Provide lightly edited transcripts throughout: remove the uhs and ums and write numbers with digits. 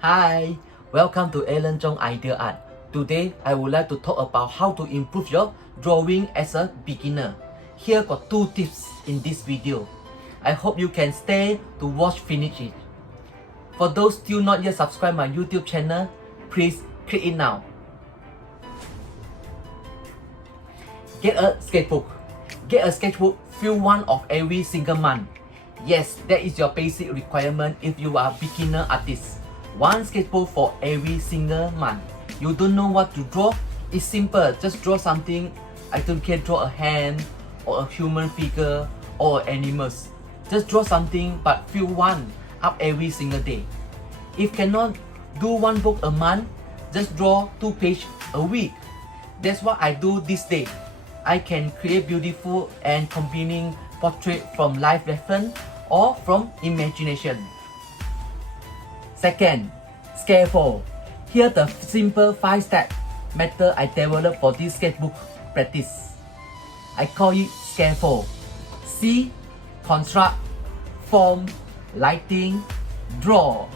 Hi, welcome to Alan Chong Idea Art. Today, I would like to talk about how to improve your drawing as a beginner. Here got 2 tips in this video. I hope you can stay to watch finish it. For those still not yet subscribe my YouTube channel, please click it now. Get a sketchbook. Get a sketchbook, fill one of every single month. Yes, that is your basic requirement if you are a beginner artist. One sketchbook for every single month. You don't know what to draw? It's simple, just draw something. I don't care, draw a hand or a human figure or animals. Just draw something but fill one up every single day. If cannot do one book a month, just draw 2 pages a week. That's what I do this day. I can create beautiful and combining portrait from life reference or from imagination. Second, Scaffold. Here the simple 5-step method I developed for this sketchbook practice. I call it Scaffold. See, construct, form, lighting, draw.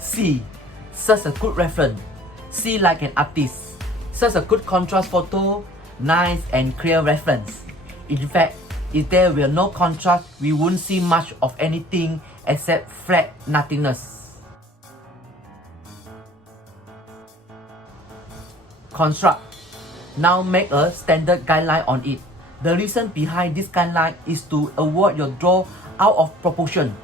See, such a good reference. See like an artist. Such a good contrast photo, nice and clear reference. In fact, if there were no contrast, we wouldn't see much of anything except flat nothingness. Construct. Now make a standard guideline on it. The reason behind this guideline is to avoid your draw out of proportion.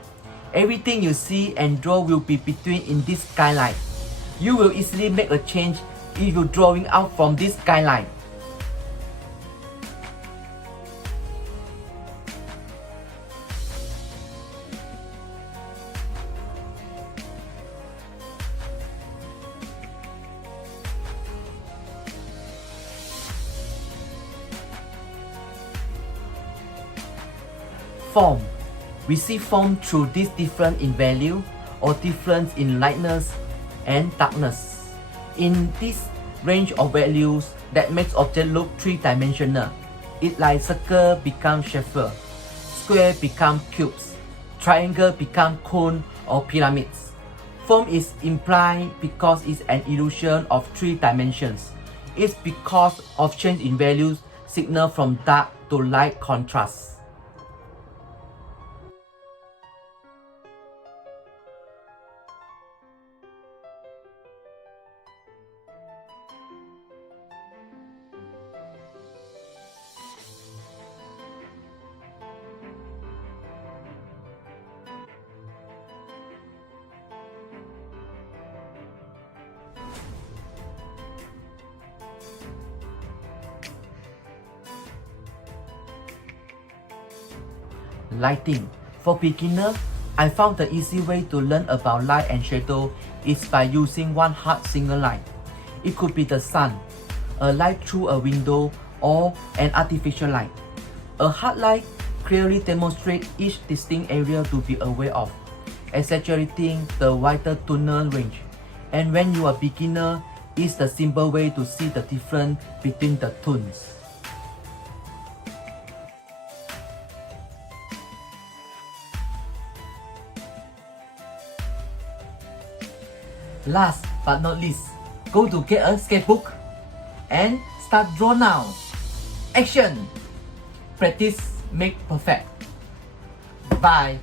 Everything you see and draw will be between in this guideline. You will easily make a change if you're drawing out from this guideline. Form. We see form through this difference in value or difference in lightness and darkness. In this range of values that makes object look 3-dimensional. It like circle become chamfer, square become cubes, triangle become cone or pyramids. Form is implied because it's an illusion of 3 dimensions. It's because of change in values signal from dark to light contrast. Lighting. For beginner, I found the easy way to learn about light and shadow is by using one hard single light. It could be the sun, a light through a window, or an artificial light. A hard light clearly demonstrates each distinct area to be aware of, exaggerating the wider tonal range. And when you are beginner, it's the simple way to see the difference between the tones. Last but not least, go to get a sketchbook and start draw now. Action! Practice make perfect. Bye.